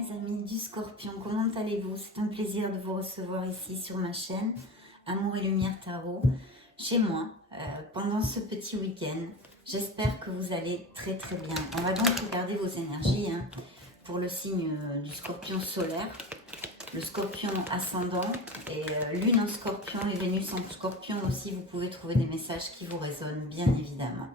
mes amis du Scorpion, comment allez-vous? C'est un plaisir de vous recevoir ici sur ma chaîne Amour et Lumière Tarot, chez moi, pendant ce petit week-end. J'espère que vous allez très très bien. On va donc regarder vos énergies pour le signe du Scorpion solaire, le Scorpion ascendant et Lune en Scorpion et Vénus en Scorpion aussi. Vous pouvez trouver des messages qui vous résonnent bien évidemment.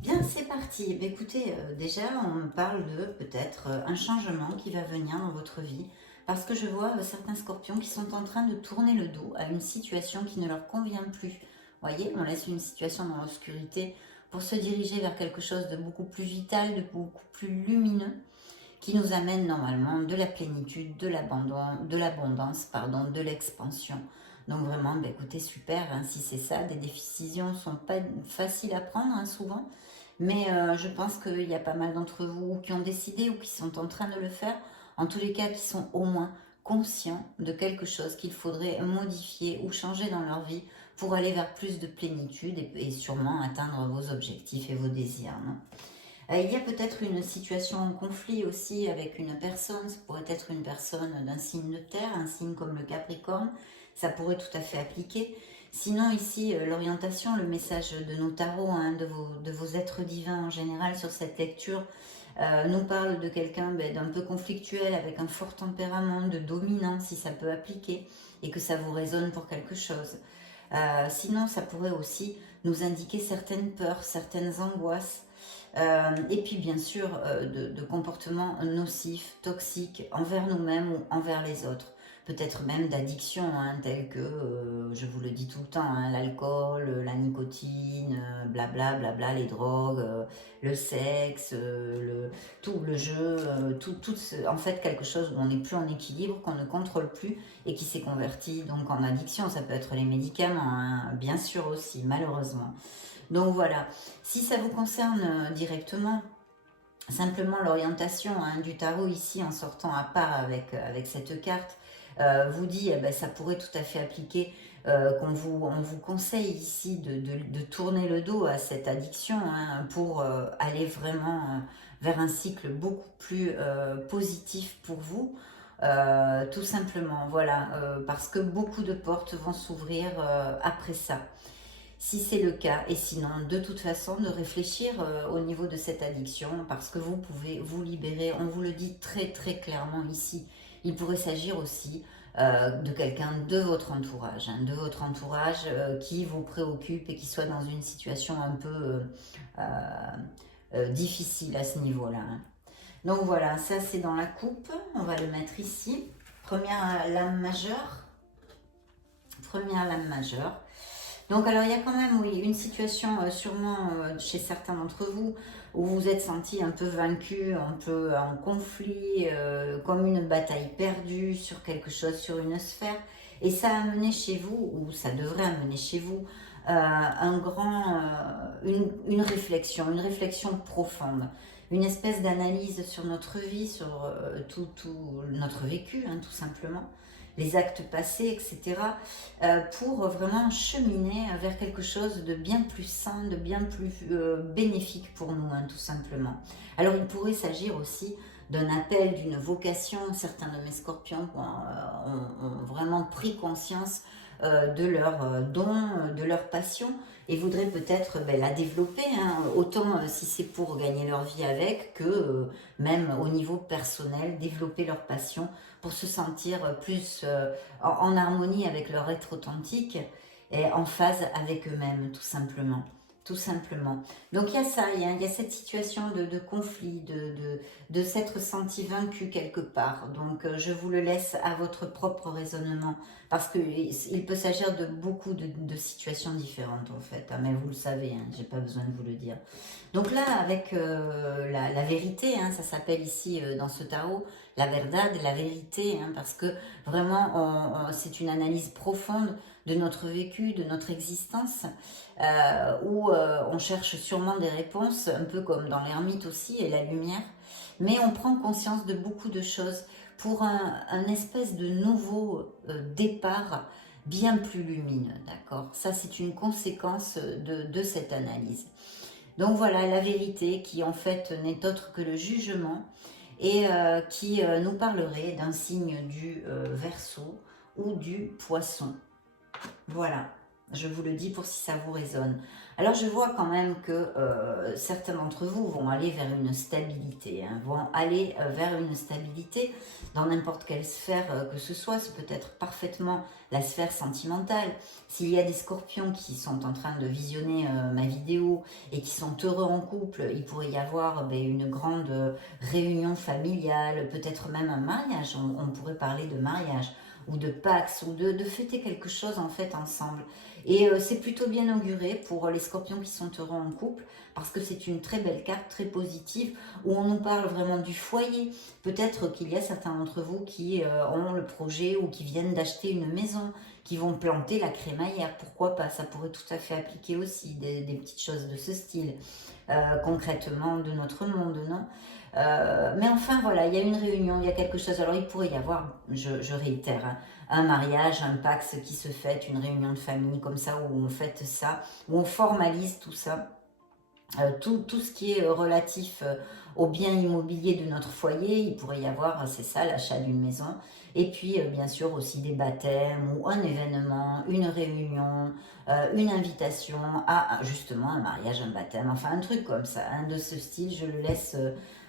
Bien, c'est parti. Écoutez, déjà, on me parle de peut-être un changement qui va venir dans votre vie parce que je vois certains scorpions qui sont en train de tourner le dos à une situation qui ne leur convient plus. Vous voyez, on laisse une situation dans l'obscurité pour se diriger vers quelque chose de beaucoup plus vital, de beaucoup plus lumineux, qui nous amène normalement de la plénitude, de l'abondance, de l'expansion. Donc vraiment, écoutez, super, si c'est ça, des décisions ne sont pas faciles à prendre souvent, mais je pense qu'il y a pas mal d'entre vous qui ont décidé ou qui sont en train de le faire, en tous les cas qui sont au moins conscients de quelque chose qu'il faudrait modifier ou changer dans leur vie pour aller vers plus de plénitude et sûrement atteindre vos objectifs et vos désirs, non ? Il y a peut-être une situation en conflit aussi avec une personne, ça pourrait être une personne d'un signe de terre, un signe comme le Capricorne, ça pourrait tout à fait appliquer. Sinon ici, l'orientation, le message de nos tarots, de vos êtres divins en général sur cette lecture, nous parle de quelqu'un d'un peu conflictuel, avec un fort tempérament, de dominant, si ça peut appliquer, et que ça vous résonne pour quelque chose. Sinon, ça pourrait aussi nous indiquer certaines peurs, certaines angoisses, et puis bien sûr de comportements nocifs, toxiques envers nous-mêmes ou envers les autres. Peut-être même d'addiction, telles que, je vous le dis tout le temps, l'alcool, la nicotine, blabla, blabla, les drogues, le sexe, tout le jeu, en fait quelque chose où on n'est plus en équilibre, qu'on ne contrôle plus et qui s'est converti donc en addiction. Ça peut être les médicaments, bien sûr aussi, malheureusement. Donc voilà, si ça vous concerne directement, simplement l'orientation du tarot ici en sortant à part avec cette carte, vous dit, ça pourrait tout à fait appliquer, on vous conseille ici de tourner le dos à cette addiction pour aller vraiment vers un cycle beaucoup plus positif pour vous. Tout simplement, voilà, parce que beaucoup de portes vont s'ouvrir après ça. Si c'est le cas, et sinon, de toute façon, de réfléchir au niveau de cette addiction, parce que vous pouvez vous libérer, on vous le dit très très clairement ici. Il pourrait s'agir aussi de quelqu'un de votre entourage, qui vous préoccupe et qui soit dans une situation un peu difficile à ce niveau-là. Donc voilà, ça c'est dans la coupe, on va le mettre ici. Première lame majeure. Donc alors il y a quand même, oui, une situation sûrement chez certains d'entre vous où vous êtes senti un peu vaincu, un peu en conflit, comme une bataille perdue sur quelque chose, sur une sphère. Et ça a amené chez vous, ou ça devrait amener chez vous, une réflexion profonde, une espèce d'analyse sur notre vie, sur tout notre vécu, tout simplement, les actes passés, etc., pour vraiment cheminer vers quelque chose de bien plus sain, de bien plus bénéfique pour nous, tout simplement. Alors il pourrait s'agir aussi d'un appel, d'une vocation. Certains de mes scorpions ont vraiment pris conscience de leur don, de leur passion, et voudraient peut-être la développer, autant si c'est pour gagner leur vie avec, que même au niveau personnel, développer leur passion pour se sentir plus en harmonie avec leur être authentique et en phase avec eux-mêmes, tout simplement. Tout simplement. Donc il y a ça, il y a cette situation de conflit, de s'être senti vaincu quelque part. Donc je vous le laisse à votre propre raisonnement, parce qu'il peut s'agir de beaucoup de situations différentes en fait, mais vous le savez, j'ai pas besoin de vous le dire. Donc là, avec la vérité, ça s'appelle ici dans ce tarot, la verdad, la vérité, parce que vraiment c'est une analyse profonde de notre vécu, de notre existence, où on cherche sûrement des réponses, un peu comme dans l'ermite aussi, et la lumière, mais on prend conscience de beaucoup de choses pour un espèce de nouveau départ bien plus lumineux, d'accord? Ça, c'est une conséquence de cette analyse. Donc voilà, la vérité qui en fait n'est autre que le jugement, et qui nous parlerait d'un signe du Verseau ou du Poisson. Voilà, je vous le dis pour si ça vous résonne. Alors je vois quand même que certains d'entre vous vont aller vers une stabilité, hein, vont aller vers une stabilité dans n'importe quelle sphère que ce soit. C'est peut-être parfaitement la sphère sentimentale. S'il y a des scorpions qui sont en train de visionner ma vidéo et qui sont heureux en couple, il pourrait y avoir une grande réunion familiale, peut-être même un mariage, on pourrait parler de mariage ou de Pax, ou de fêter quelque chose en fait ensemble. Et c'est plutôt bien auguré pour les scorpions qui sont heureux en couple, parce que c'est une très belle carte, très positive, où on nous parle vraiment du foyer. Peut-être qu'il y a certains d'entre vous qui ont le projet ou qui viennent d'acheter une maison, qui vont planter la crémaillère, pourquoi pas, ça pourrait tout à fait appliquer aussi des petites choses de ce style, concrètement de notre monde, non? Mais enfin voilà, il y a une réunion, il y a quelque chose. Alors il pourrait y avoir, je réitère, hein, un mariage, un Pax qui se fête, une réunion de famille comme ça, où on fête ça, où on formalise tout ça. Tout ce qui est relatif au bien immobilier de notre foyer, il pourrait y avoir, c'est ça, l'achat d'une maison. Et puis, bien sûr, aussi des baptêmes ou un événement, une réunion, une invitation à justement un mariage, un baptême, enfin un truc comme ça, hein, de ce style. Je le laisse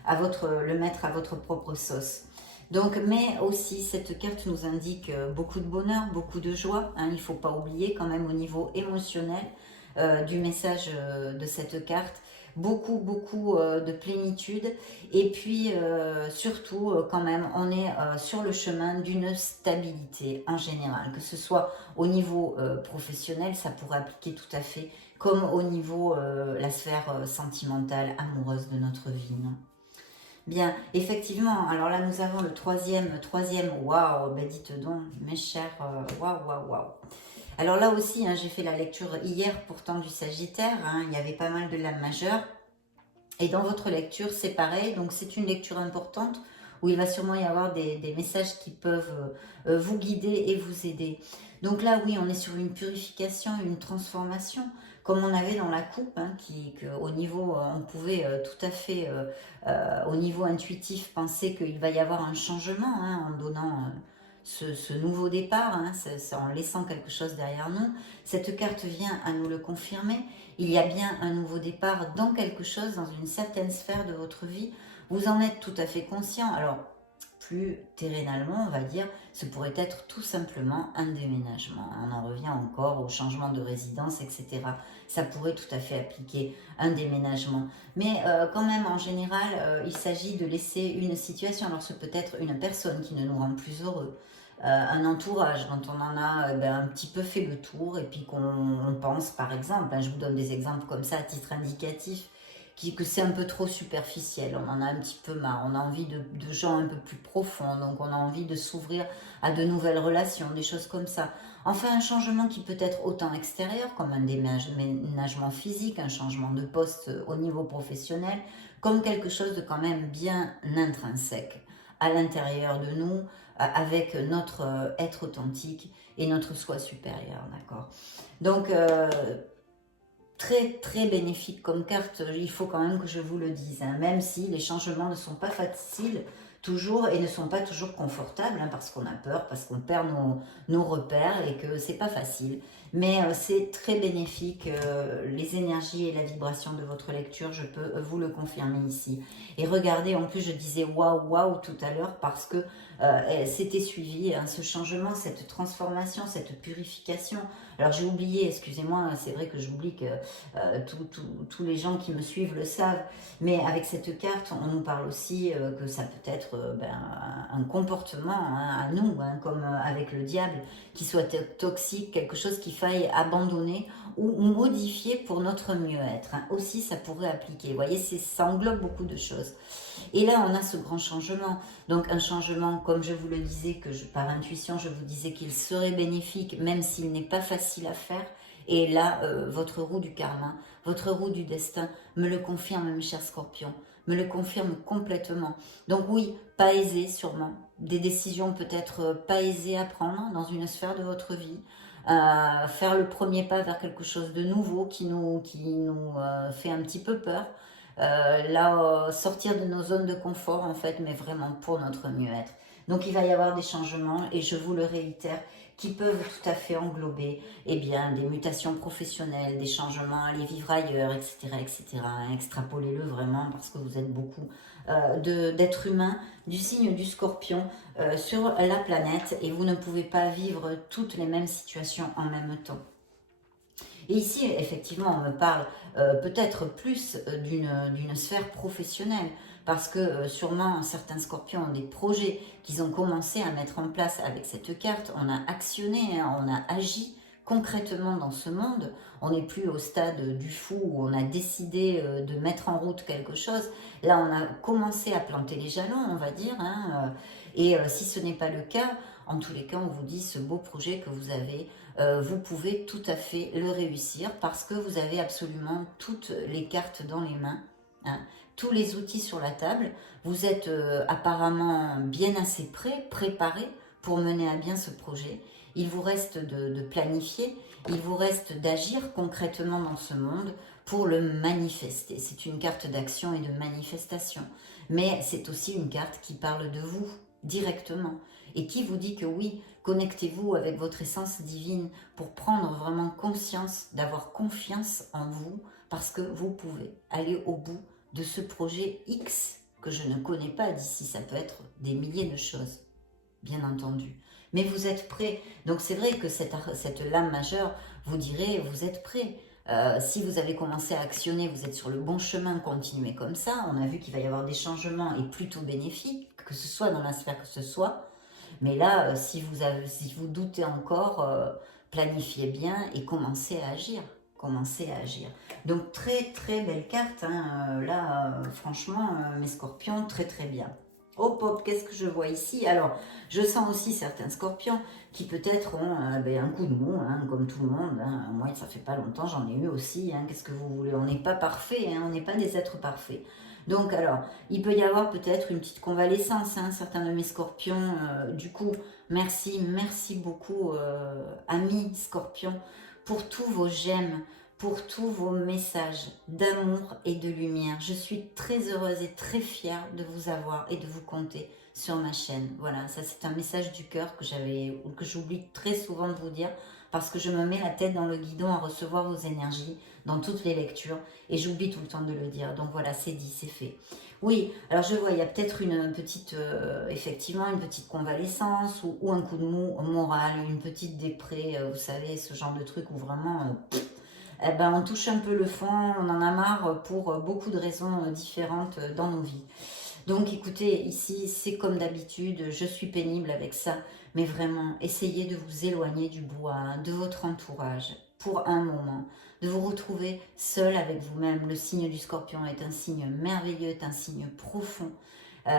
le mettre à votre propre sauce. Donc, mais aussi, cette carte nous indique beaucoup de bonheur, beaucoup de joie. Hein, il ne faut pas oublier quand même au niveau émotionnel du message de cette carte. Beaucoup de plénitude. Et puis, surtout, quand même, on est sur le chemin d'une stabilité en général. Que ce soit au niveau professionnel, ça pourrait appliquer tout à fait, comme au niveau la sphère sentimentale, amoureuse de notre vie. Non? Bien, effectivement, alors là nous avons le troisième, waouh, ben dites donc, mes chers, waouh, waouh, waouh. Alors là aussi, hein, j'ai fait la lecture hier pourtant du Sagittaire, hein, il y avait pas mal de lames majeures. Et dans votre lecture, c'est pareil, donc c'est une lecture importante où il va sûrement y avoir des messages qui peuvent vous guider et vous aider. Donc là, oui, on est sur une purification, une transformation, comme on avait dans la coupe, hein, au niveau, on pouvait tout à fait, au niveau intuitif, penser qu'il va y avoir un changement hein, en donnant ce nouveau départ, hein, en laissant quelque chose derrière nous. Cette carte vient à nous le confirmer. Il y a bien un nouveau départ dans quelque chose, dans une certaine sphère de votre vie. Vous en êtes tout à fait conscient. Alors, plus terrenalement, on va dire, ce pourrait être tout simplement un déménagement. On en revient encore au changement de résidence, etc. Ça pourrait tout à fait appliquer un déménagement. Mais quand même, en général, il s'agit de laisser une situation. Alors, ce peut être une personne qui ne nous rend plus heureux. Un entourage dont on en a un petit peu fait le tour et puis qu'on pense par exemple, hein, je vous donne des exemples comme ça à titre indicatif, que c'est un peu trop superficiel, on en a un petit peu marre, on a envie de gens un peu plus profonds, donc on a envie de s'ouvrir à de nouvelles relations, des choses comme ça. Enfin, un changement qui peut être autant extérieur, comme un déménagement physique, un changement de poste au niveau professionnel, comme quelque chose de quand même bien intrinsèque à l'intérieur de nous, avec notre être authentique et notre soi supérieur, d'accord? Donc, très bénéfique comme carte, il faut quand même que je vous le dise, hein, même si les changements ne sont pas faciles toujours et ne sont pas toujours confortables, hein, parce qu'on a peur, parce qu'on perd nos repères et que c'est pas facile. Mais c'est très bénéfique, les énergies et la vibration de votre lecture, je peux vous le confirmer ici. Et regardez, en plus je disais waouh, waouh tout à l'heure parce que c'était suivi, hein, ce changement, cette transformation, cette purification. Alors j'ai oublié, excusez-moi, c'est vrai que j'oublie que tous les gens qui me suivent le savent, mais avec cette carte, on nous parle aussi que ça peut être un comportement hein, à nous, hein, comme avec le diable, qui soit toxique, quelque chose qu'il faille abandonner ou modifier pour notre mieux-être. Hein. Aussi, ça pourrait appliquer. Vous voyez, ça englobe beaucoup de choses. Et là, on a ce grand changement. Donc, un changement, comme je vous le disais, par intuition, je vous disais qu'il serait bénéfique, même s'il n'est pas facile à faire. Et là, votre roue du karma, votre roue du destin me le confirme, mes chers scorpions, me le confirme complètement. Donc oui, pas aisé sûrement, des décisions peut-être pas aisées à prendre dans une sphère de votre vie, faire le premier pas vers quelque chose de nouveau qui nous fait un petit peu peur, là, sortir de nos zones de confort en fait, mais vraiment pour notre mieux-être. Donc il va y avoir des changements et je vous le réitère, qui peuvent tout à fait englober eh bien, des mutations professionnelles, des changements, aller vivre ailleurs, etc. etc. Extrapolez-le vraiment parce que vous êtes beaucoup d'êtres humains du signe du Scorpion sur la planète et vous ne pouvez pas vivre toutes les mêmes situations en même temps. Et ici, effectivement, on me parle peut-être plus d'une sphère professionnelle, parce que sûrement certains scorpions ont des projets qu'ils ont commencé à mettre en place avec cette carte. On a actionné, hein, on a agi concrètement dans ce monde. On n'est plus au stade du fou où on a décidé de mettre en route quelque chose. Là, on a commencé à planter les jalons, on va dire. Hein, et si ce n'est pas le cas, en tous les cas, on vous dit ce beau projet que vous avez, vous pouvez tout à fait le réussir parce que vous avez absolument toutes les cartes dans les mains, hein, tous les outils sur la table. Vous êtes apparemment bien assez prêt, préparé pour mener à bien ce projet. Il vous reste de planifier, il vous reste d'agir concrètement dans ce monde pour le manifester. C'est une carte d'action et de manifestation, mais c'est aussi une carte qui parle de vous directement et qui vous dit que oui, connectez-vous avec votre essence divine pour prendre vraiment conscience, d'avoir confiance en vous, parce que vous pouvez aller au bout de ce projet X que je ne connais pas d'ici. Ça peut être des milliers de choses, bien entendu. Mais vous êtes prêt. Donc c'est vrai que cette lame majeure vous dirait, vous êtes prêt. Si vous avez commencé à actionner, vous êtes sur le bon chemin, continuez comme ça. On a vu qu'il va y avoir des changements et plutôt bénéfiques, que ce soit dans la sphère que ce soit. Mais là, si vous doutez encore, planifiez bien et commencez à agir. Commencez à agir. Donc très très belle carte. Hein. Là, franchement, mes scorpions, très très bien. Hop hop, qu'est-ce que je vois ici? Alors, je sens aussi certains scorpions qui peut-être ont un coup de mou, hein, comme tout le monde. Hein. Moi, ça fait pas longtemps, j'en ai eu aussi. Hein. Qu'est-ce que vous voulez? On n'est pas parfait, hein, on n'est pas des êtres parfaits. Donc, alors, il peut y avoir peut-être une petite convalescence, hein, certains de mes scorpions. Du coup, merci beaucoup, amis scorpions, pour tous vos j'aime, pour tous vos messages d'amour et de lumière. Je suis très heureuse et très fière de vous avoir et de vous compter sur ma chaîne. Voilà, ça c'est un message du cœur que j'oublie très souvent de vous dire parce que je me mets la tête dans le guidon à recevoir vos énergies dans toutes les lectures et j'oublie tout le temps de le dire. Donc voilà, c'est dit, c'est fait. Oui, alors je vois, il y a peut-être une petite, effectivement, une petite convalescence ou un coup de mou moral, une petite dépré, vous savez, ce genre de truc où vraiment... eh ben, on touche un peu le fond, on en a marre pour beaucoup de raisons différentes dans nos vies. Donc écoutez, ici c'est comme d'habitude, je suis pénible avec ça, mais vraiment essayez de vous éloigner du bois, hein, de votre entourage pour un moment, de vous retrouver seul avec vous-même. Le signe du Scorpion est un signe merveilleux, est un signe profond.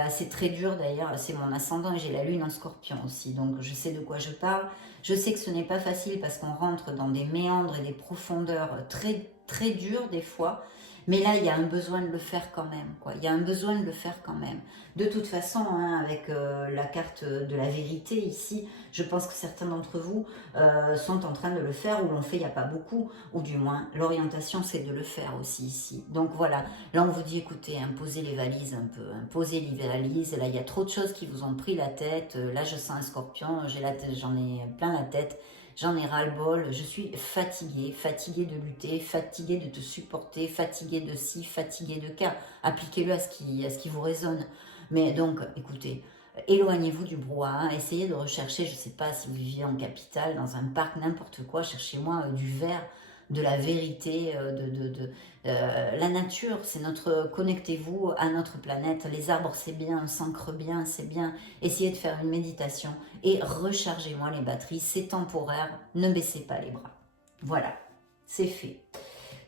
C'est très dur d'ailleurs, c'est mon ascendant et j'ai la lune en Scorpion aussi, donc je sais de quoi je parle. Je sais que ce n'est pas facile parce qu'on rentre dans des méandres et des profondeurs très très dures des fois, mais là il y a un besoin de le faire quand même, quoi. Il y a un besoin de le faire quand même. De toute façon, hein, avec la carte de la vérité ici, je pense que certains d'entre vous sont en train de le faire ou l'ont fait il n'y a pas beaucoup, ou du moins l'orientation c'est de le faire aussi ici. Donc voilà, là on vous dit écoutez, hein, posez les valises un peu, hein, posez les valises, là il y a trop de choses qui vous ont pris la tête, là je sens un scorpion, j'en ai plein la tête, j'en ai ras-le-bol, je suis fatiguée, fatiguée de lutter, fatiguée de te supporter, fatiguée de ci, fatiguée de ça, appliquez-le à ce qui vous résonne. Mais donc écoutez, éloignez-vous du brouhaha, essayez de rechercher, je ne sais pas si vous viviez en capitale, dans un parc, n'importe quoi, cherchez-moi du vert, de la vérité, la nature, c'est notre, connectez-vous à notre planète, les arbres c'est bien, on s'ancre bien, c'est bien, essayez de faire une méditation et rechargez-moi les batteries, c'est temporaire, ne baissez pas les bras. Voilà, c'est fait.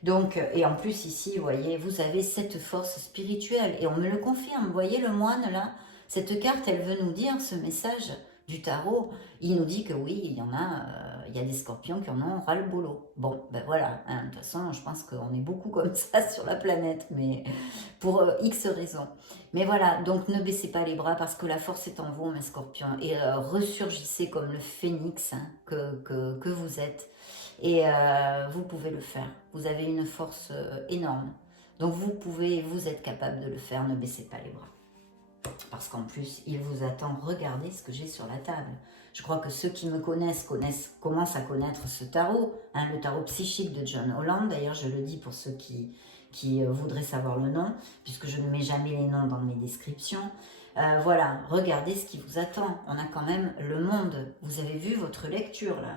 Donc, et en plus ici, vous voyez, vous avez cette force spirituelle et on me le confirme, vous voyez le moine là, cette carte, elle veut nous dire, ce message du tarot, il nous dit que oui, il y en a, il y a des scorpions qui en ont ras le boulot. Bon, ben voilà, hein, de toute façon, je pense qu'on est beaucoup comme ça sur la planète, mais pour X raisons. Mais voilà, donc ne baissez pas les bras parce que la force est en vous, mes scorpions, et ressurgissez comme le phénix hein, que vous êtes. Et vous pouvez le faire. Vous avez une force énorme. Donc vous êtes capable de le faire, ne baissez pas les bras. Parce qu'en plus, il vous attend. Regardez ce que j'ai sur la table. Je crois que ceux qui me commencent à connaître ce tarot, hein, le tarot psychique de John Holland. D'ailleurs, je le dis pour ceux qui voudraient savoir le nom, puisque je ne mets jamais les noms dans mes descriptions. Voilà, regardez ce qui vous attend. On a quand même le monde. Vous avez vu votre lecture là.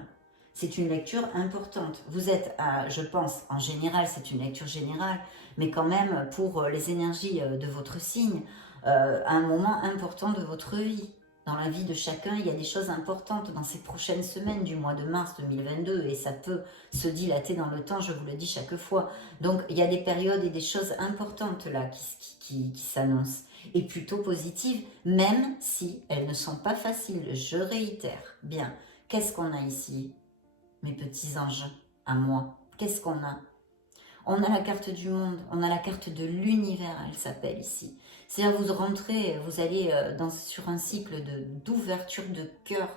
C'est une lecture importante. Vous êtes, je pense, en général, c'est une lecture générale, mais quand même pour les énergies de votre signe, un moment important de votre vie. Dans la vie de chacun, il y a des choses importantes dans ces prochaines semaines du mois de mars 2022 et ça peut se dilater dans le temps, je vous le dis chaque fois. Donc, il y a des périodes et des choses importantes là qui s'annoncent et plutôt positives, même si elles ne sont pas faciles. Je réitère. Bien, qu'est-ce qu'on a ici, mes petits anges, à moi? Qu'est-ce qu'on a? On a la carte du monde, on a la carte de l'univers, elle s'appelle ici. C'est-à-dire vous rentrez, vous allez sur un cycle d'ouverture de cœur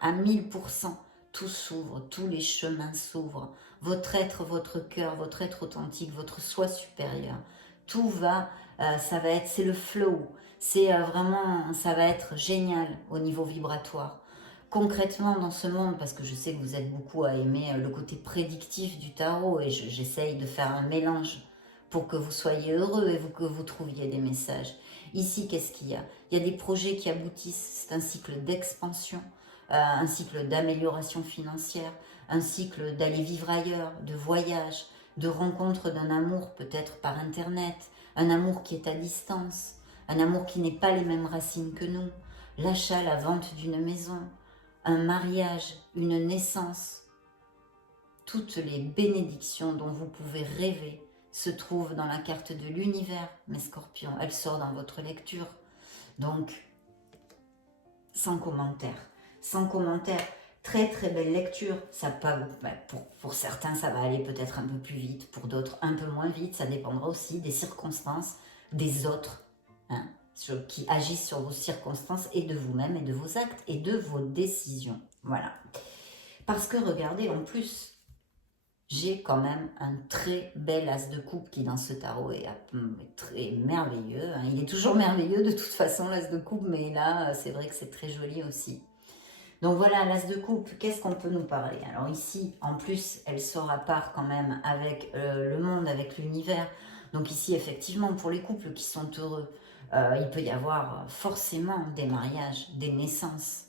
à 1000%. Tout s'ouvre, tous les chemins s'ouvrent. Votre être, votre cœur, votre être authentique, votre soi supérieur. Tout va, c'est le flow. C'est vraiment, ça va être génial au niveau vibratoire. Concrètement dans ce monde, parce que je sais que vous êtes beaucoup à aimer le côté prédictif du tarot et j'essaye de faire un mélange pour que vous soyez heureux et que vous trouviez des messages. Ici, qu'est-ce qu'il y a? Il y a des projets qui aboutissent, c'est un cycle d'expansion, un cycle d'amélioration financière, un cycle d'aller vivre ailleurs, de voyage, de rencontre d'un amour peut-être par internet, un amour qui est à distance, un amour qui n'est pas les mêmes racines que nous, l'achat, la vente d'une maison, un mariage, une naissance. Toutes les bénédictions dont vous pouvez rêver se trouvent dans la carte de l'univers, mes scorpions. Elle sort dans votre lecture. Donc, sans commentaire. Sans commentaire. Très très belle lecture. Ça peut, pour certains, ça va aller peut-être un peu plus vite. Pour d'autres, un peu moins vite. Ça dépendra aussi des circonstances, des autres. Hein, qui agissent sur vos circonstances et de vous-même et de vos actes et de vos décisions. Voilà. Parce que regardez, en plus, j'ai quand même un très bel as de coupe qui dans ce tarot est très merveilleux. Hein. Il est toujours merveilleux de toute façon l'as de coupe, mais là c'est vrai que c'est très joli aussi. Donc voilà, l'as de coupe, qu'est-ce qu'on peut nous parler? Alors ici, en plus, elle sort à part quand même avec le monde, avec l'univers. Donc ici, effectivement, pour les couples qui sont heureux, il peut y avoir forcément des mariages, des naissances.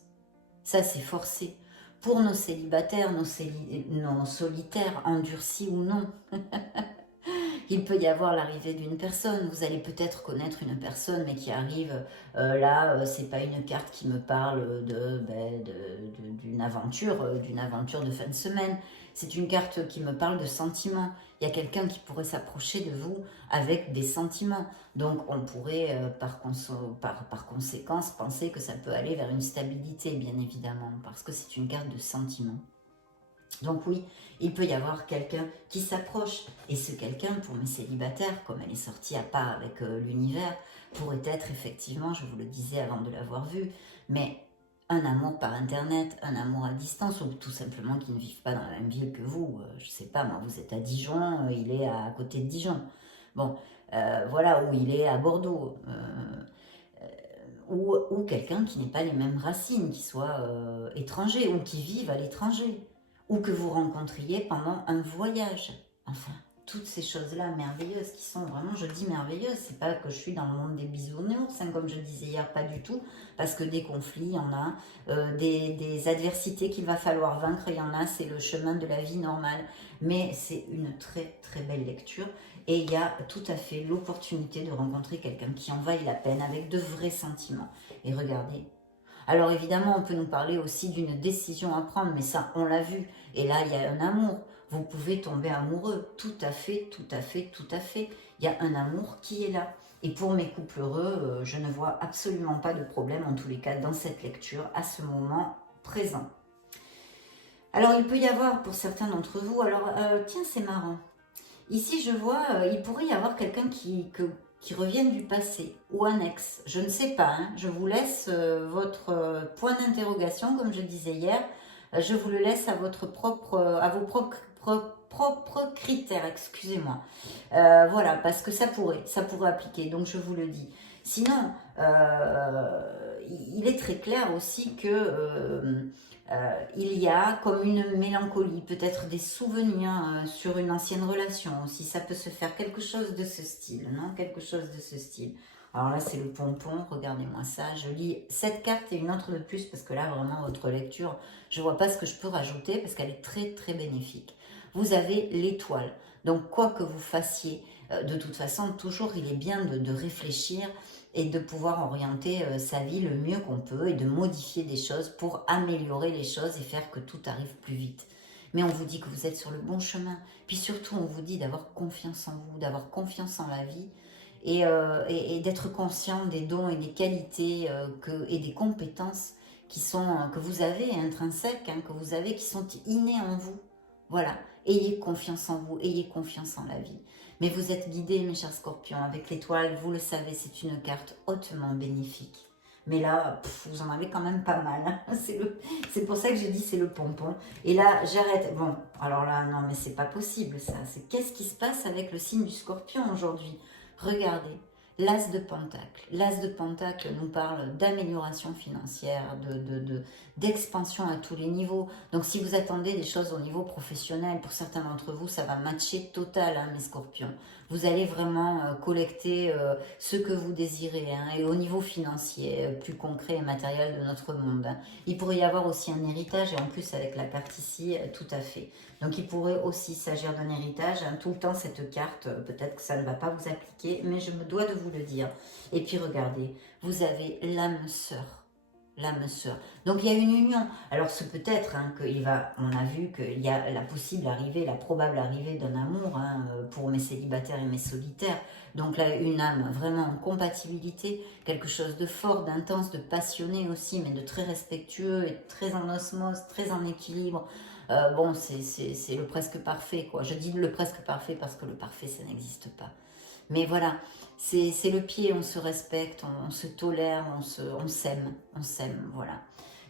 Ça, c'est forcé. Pour nos célibataires, nos solitaires, endurcis ou non, il peut y avoir l'arrivée d'une personne. Vous allez peut-être connaître une personne, mais qui arrive, là, c'est pas une carte qui me parle d'une aventure de fin de semaine. C'est une carte qui me parle de sentiments. Il y a quelqu'un qui pourrait s'approcher de vous avec des sentiments. Donc, on pourrait, par conséquence, penser que ça peut aller vers une stabilité, bien évidemment, parce que c'est une carte de sentiments. Donc oui, il peut y avoir quelqu'un qui s'approche. Et ce quelqu'un, pour mes célibataires, comme elle est sortie à part avec l'univers, pourrait être effectivement, je vous le disais avant de l'avoir vu, mais un amour par internet, un amour à distance, ou tout simplement qui ne vivent pas dans la même ville que vous. Je sais pas, moi, vous êtes à Dijon, il est à côté de Dijon. Bon, voilà, ou il est à Bordeaux. Ou quelqu'un qui n'ait pas les mêmes racines, qui soit étranger, ou qui vive à l'étranger, ou que vous rencontriez pendant un voyage. Enfin, toutes ces choses-là merveilleuses qui sont vraiment, je dis merveilleuses, c'est pas que je suis dans le monde des bisounours, hein, comme je disais hier, pas du tout, parce que des conflits, il y en a, des adversités qu'il va falloir vaincre, il y en a, c'est le chemin de la vie normale, mais c'est une très très belle lecture, et il y a tout à fait l'opportunité de rencontrer quelqu'un qui en vaille la peine, avec de vrais sentiments. Et regardez, alors évidemment, on peut nous parler aussi d'une décision à prendre, mais ça, on l'a vu. Et là, il y a un amour. Vous pouvez tomber amoureux. Tout à fait, tout à fait, tout à fait. Il y a un amour qui est là. Et pour mes couples heureux, je ne vois absolument pas de problème, en tous les cas, dans cette lecture, à ce moment présent. Alors, il peut y avoir, pour certains d'entre vous, alors, tiens, c'est marrant. Ici, je vois, il pourrait y avoir quelqu'un qui reviennent du passé ou annexe, je ne sais pas, hein. Je vous laisse votre point d'interrogation, comme je disais hier, je vous le laisse à vos propres critère, excusez-moi. Voilà, parce que ça pourrait appliquer, donc je vous le dis. Sinon, il est très clair aussi que il y a comme une mélancolie, peut-être des souvenirs sur une ancienne relation aussi. Ça peut se faire quelque chose de ce style, non? Quelque chose de ce style. Alors là, c'est le pompon, regardez-moi ça. Je lis cette carte et une autre de plus parce que là, vraiment, votre lecture, je ne vois pas ce que je peux rajouter parce qu'elle est très, très bénéfique. Vous avez l'étoile. Donc, quoi que vous fassiez, de toute façon, toujours, il est bien de réfléchir et de pouvoir orienter sa vie le mieux qu'on peut et de modifier des choses pour améliorer les choses et faire que tout arrive plus vite. Mais on vous dit que vous êtes sur le bon chemin. Puis surtout, on vous dit d'avoir confiance en vous, d'avoir confiance en la vie et d'être conscient des dons et des qualités et des compétences que vous avez intrinsèques, que vous avez, qui sont innées en vous. Voilà, ayez confiance en vous, ayez confiance en la vie. Mais vous êtes guidés, mes chers scorpions, avec l'étoile, vous le savez, c'est une carte hautement bénéfique. Mais là, vous en avez quand même pas mal. Hein. C'est pour ça que j'ai dit c'est le pompon. Et là, j'arrête. Bon, alors là, non, mais c'est pas possible ça. Qu'est-ce qui se passe avec le signe du scorpion aujourd'hui? Regardez, l'as de pentacle. L'as de pentacle nous parle d'amélioration financière, d'expansion à tous les niveaux. Donc si vous attendez des choses au niveau professionnel, pour certains d'entre vous, ça va matcher total, hein, mes scorpions. Vous allez vraiment collecter ce que vous désirez, hein, et au niveau financier, plus concret et matériel de notre monde. Hein. Il pourrait y avoir aussi un héritage, et en plus avec la carte ici, tout à fait. Donc il pourrait aussi s'agir d'un héritage. Hein, tout le temps cette carte, peut-être que ça ne va pas vous appliquer, mais je me dois de vous le dire. Et puis regardez, vous avez l'âme sœur. L'âme sœur. Donc il y a une union. Alors c'est peut-être on a vu qu'il y a la possible arrivée, la probable arrivée d'un amour pour mes célibataires et mes solitaires. Donc là, une âme vraiment en compatibilité, quelque chose de fort, d'intense, de passionné aussi, mais de très respectueux et très en osmose, très en équilibre. Bon, c'est le presque parfait, quoi. Je dis le presque parfait parce que le parfait, ça n'existe pas. Mais voilà, c'est le pied, on se respecte, on se tolère, on s'aime, voilà.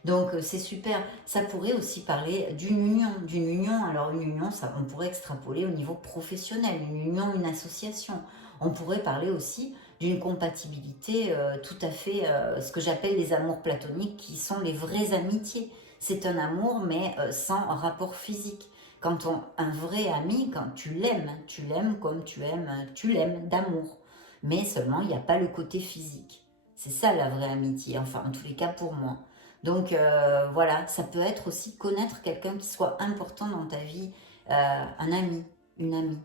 Donc c'est super. Ça pourrait aussi parler d'une union. Alors une union, ça, on pourrait extrapoler au niveau professionnel, une union, une association. On pourrait parler aussi d'une compatibilité tout à fait, ce que j'appelle les amours platoniques, qui sont les vraies amitiés. C'est un amour, mais sans rapport physique. Un vrai ami, quand tu l'aimes comme tu l'aimes d'amour. Mais seulement, il n'y a pas le côté physique. C'est ça la vraie amitié, enfin en tous les cas pour moi. Donc voilà, ça peut être aussi connaître quelqu'un qui soit important dans ta vie, un ami, une amie.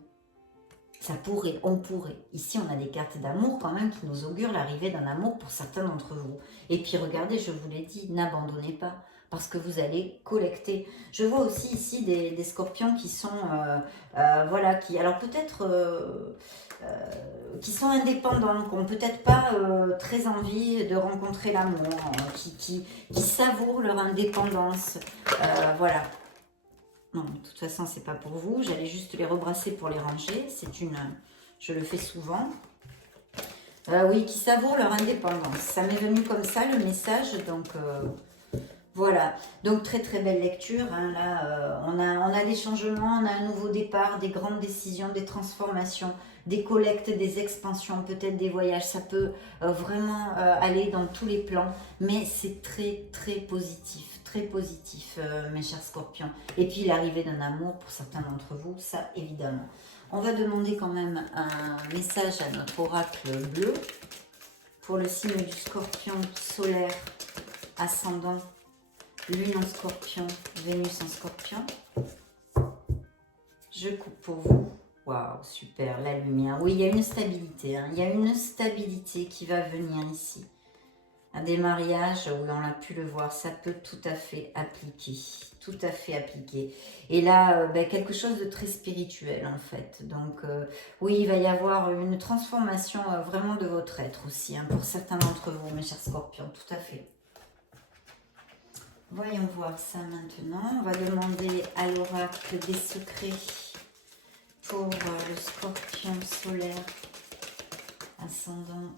Ça pourrait, on pourrait. Ici, on a des cartes d'amour quand même qui nous augurent l'arrivée d'un amour pour certains d'entre vous. Et puis regardez, je vous l'ai dit, n'abandonnez pas parce que vous allez collecter. Je vois aussi ici des scorpions qui sont, voilà, alors peut-être, qui sont indépendants, qui n'ont peut-être pas très envie de rencontrer l'amour, qui savourent leur indépendance, voilà. Non, de toute façon, c'est pas pour vous. J'allais juste les rebrasser pour les ranger. Je le fais souvent. Oui, qui savourent leur indépendance. Ça m'est venu comme ça, le message. Donc, voilà. Donc, très, très belle lecture. Hein. Là, on a des changements, on a un nouveau départ, des grandes décisions, des transformations, des collectes, des expansions, peut-être des voyages. Ça peut vraiment aller dans tous les plans. Mais c'est très, très positif. Très positif, mes chers scorpions. Et puis l'arrivée d'un amour pour certains d'entre vous, ça évidemment. On va demander quand même un message à notre oracle bleu pour le signe du scorpion solaire, ascendant, lune en scorpion, Vénus en scorpion. Je coupe pour vous. Waouh, super, la lumière. Oui, il y a une stabilité. Hein. Il y a une stabilité qui va venir ici. Des mariages, où on a pu le voir, ça peut tout à fait appliquer. Tout à fait appliquer. Et là, quelque chose de très spirituel, en fait. Donc, oui, il va y avoir une transformation vraiment de votre être aussi, hein, pour certains d'entre vous, mes chers scorpions, tout à fait. Voyons voir ça maintenant. On va demander à l'oracle des secrets pour le scorpion solaire ascendant.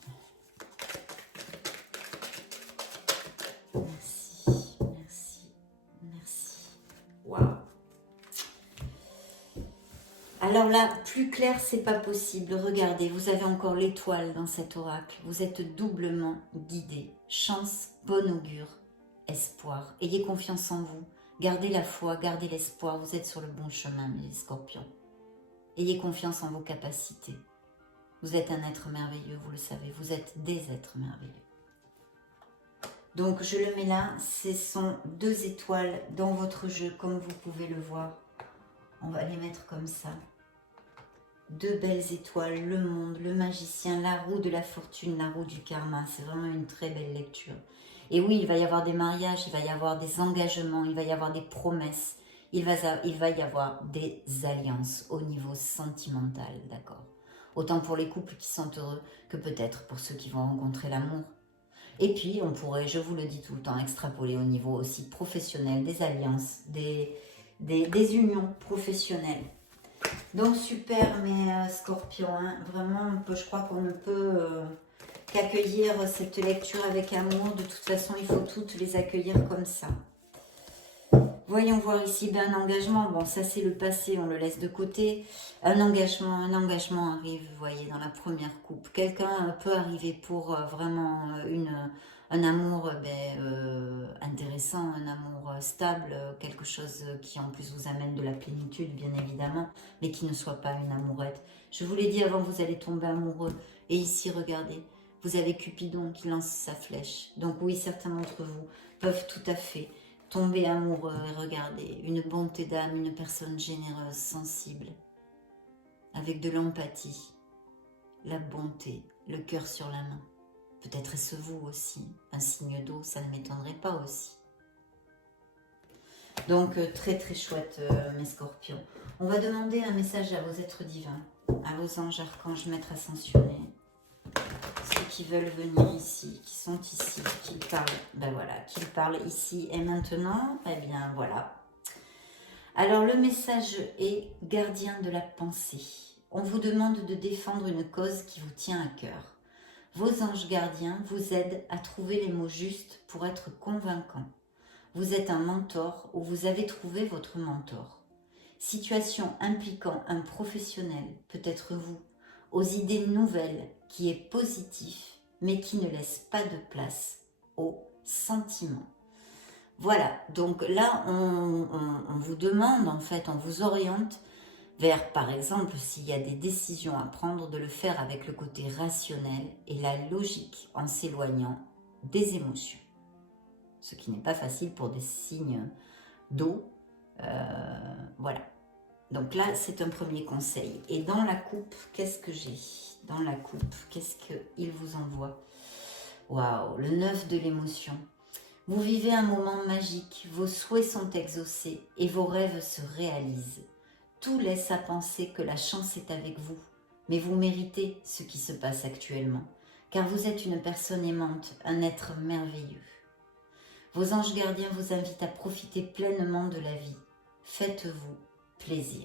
Merci, merci, merci. Waouh. Alors là, plus clair, c'est pas possible. Regardez, vous avez encore l'étoile dans cet oracle. Vous êtes doublement guidé. Chance, bon augure, espoir. Ayez confiance en vous. Gardez la foi, gardez l'espoir. Vous êtes sur le bon chemin, les scorpions. Ayez confiance en vos capacités. Vous êtes un être merveilleux, vous le savez. Vous êtes des êtres merveilleux. Donc, je le mets là. Ce sont 2 étoiles dans votre jeu, comme vous pouvez le voir. On va les mettre comme ça. 2 belles étoiles, le monde, le magicien, la roue de la fortune, la roue du karma. C'est vraiment une très belle lecture. Et oui, il va y avoir des mariages, il va y avoir des engagements, il va y avoir des promesses. Il va y avoir des alliances au niveau sentimental, d'accord? Autant pour les couples qui sont heureux que peut-être pour ceux qui vont rencontrer l'amour. Et puis, on pourrait, je vous le dis tout le temps, extrapoler au niveau aussi professionnel, des alliances, des unions professionnelles. Donc super mes scorpions, hein. Vraiment je crois qu'on ne peut qu'accueillir cette lecture avec amour. De toute façon il faut toutes les accueillir comme ça. Voyons voir ici un engagement. Bon, ça c'est le passé, on le laisse de côté. Un engagement arrive, vous voyez, dans la première coupe. Quelqu'un peut arriver pour vraiment un amour intéressant, un amour stable, quelque chose qui en plus vous amène de la plénitude, bien évidemment, mais qui ne soit pas une amourette. Je vous l'ai dit avant, vous allez tomber amoureux. Et ici, regardez, vous avez Cupidon qui lance sa flèche. Donc oui, certains d'entre vous peuvent tout à fait tomber amoureux et regardez, une bonté d'âme, une personne généreuse, sensible, avec de l'empathie, la bonté, le cœur sur la main. Peut-être est-ce vous aussi, un signe d'eau, ça ne m'étonnerait pas aussi. Donc très très chouette mes scorpions. On va demander un message à vos êtres divins, à vos anges, archanges, maîtres ascensionnés. Ceux qui veulent venir ici, qui sont ici, qui parlent, ben voilà, qu'ils parlent ici et maintenant, eh bien voilà. Alors le message est gardien de la pensée. On vous demande de défendre une cause qui vous tient à cœur. Vos anges gardiens vous aident à trouver les mots justes pour être convaincants. Vous êtes un mentor ou vous avez trouvé votre mentor. Situation impliquant un professionnel, peut-être vous, aux idées nouvelles, qui est positif, mais qui ne laisse pas de place aux sentiments. Voilà, donc là, on vous demande, en fait, on vous oriente vers, par exemple, s'il y a des décisions à prendre, de le faire avec le côté rationnel et la logique en s'éloignant des émotions. Ce qui n'est pas facile pour des signes d'eau. Voilà. Donc là, c'est un premier conseil. Et dans la coupe, qu'est-ce que j'ai? Dans la coupe, qu'est-ce qu'il vous envoie? Waouh, le 9 de l'émotion. Vous vivez un moment magique, vos souhaits sont exaucés et vos rêves se réalisent. Tout laisse à penser que la chance est avec vous, mais vous méritez ce qui se passe actuellement, car vous êtes une personne aimante, un être merveilleux. Vos anges gardiens vous invitent à profiter pleinement de la vie. Faites-vous plaisir.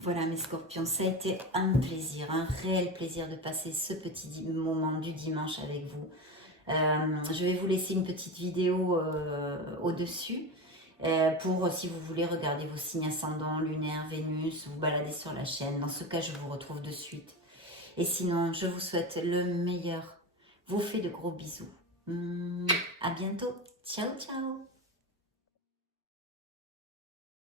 Voilà mes scorpions, ça a été un plaisir, un réel plaisir de passer ce petit moment du dimanche avec vous. Je vais vous laisser une petite vidéo au-dessus pour si vous voulez regarder vos signes ascendants, lunaires, Vénus, vous balader sur la chaîne. Dans ce cas, je vous retrouve de suite. Et sinon, je vous souhaite le meilleur. Vous fais de gros bisous. À bientôt. Ciao, ciao.